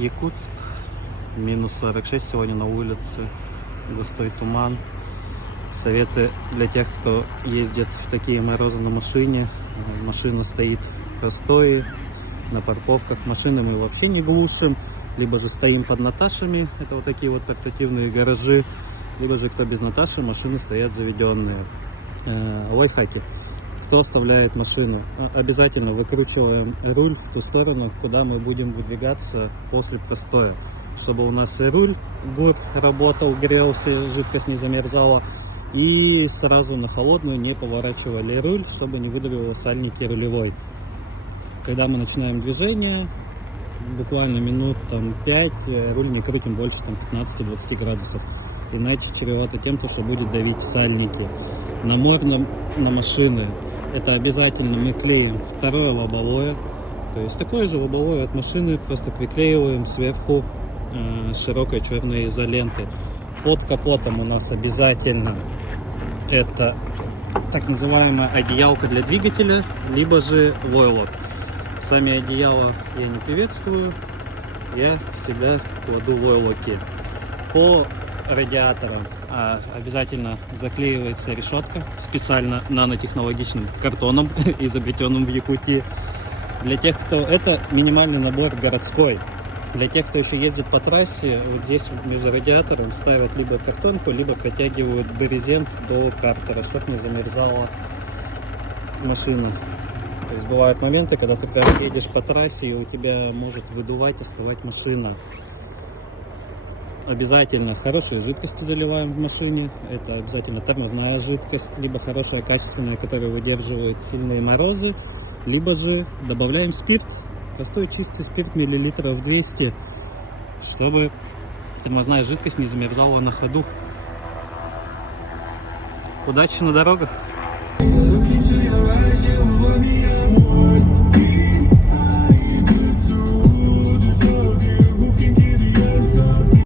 Якутск. Минус 46 сегодня на улице. Густой туман. Советы для тех, кто ездит в такие морозы на машине. Машина стоит в простое. На парковках машины мы вообще не глушим. Либо же стоим под Наташами. Это вот такие вот портативные гаражи. Либо же кто без Наташи, машины стоят заведенные. Лайфхаки. Кто оставляет машину? Обязательно выкручиваем руль в ту сторону, куда мы будем выдвигаться после простоя. Чтобы у нас и руль год работал, грелся, жидкость не замерзала. И сразу на холодную не поворачивали руль, чтобы не выдавило сальники рулевой. Когда мы начинаем движение, буквально минут 5, руль не крутим больше 15-20 градусов. Иначе чревато тем, что будет давить сальники. Намор на машины. Это обязательно мы клеим второе лобовое. То есть такое же лобовое от машины, просто приклеиваем сверху широкой черной изолентой. Под капотом у нас обязательно это так называемая одеялка для двигателя, либо же войлок. Сами одеяла я не приветствую, я всегда кладу войлоки. По радиаторам обязательно заклеивается решетка специально нанотехнологичным картоном, изобретенным в Якутии. Для тех, кто это минимальный набор городской. Для тех, кто еще ездит по трассе, вот здесь между радиатором ставят либо картонку, либо протягивают брезент до картера, чтобы не замерзала машина. То есть бывают моменты, когда ты прям едешь по трассе, и у тебя может выдувать, остывать машина. Обязательно хорошие жидкости заливаем в машине. Это обязательно тормозная жидкость, либо хорошая качественная, которая выдерживает сильные морозы, либо же добавляем спирт. Простой чистый спирт миллилитров 200, чтобы тормозная жидкость не замерзала на ходу. Удачи на дорогах!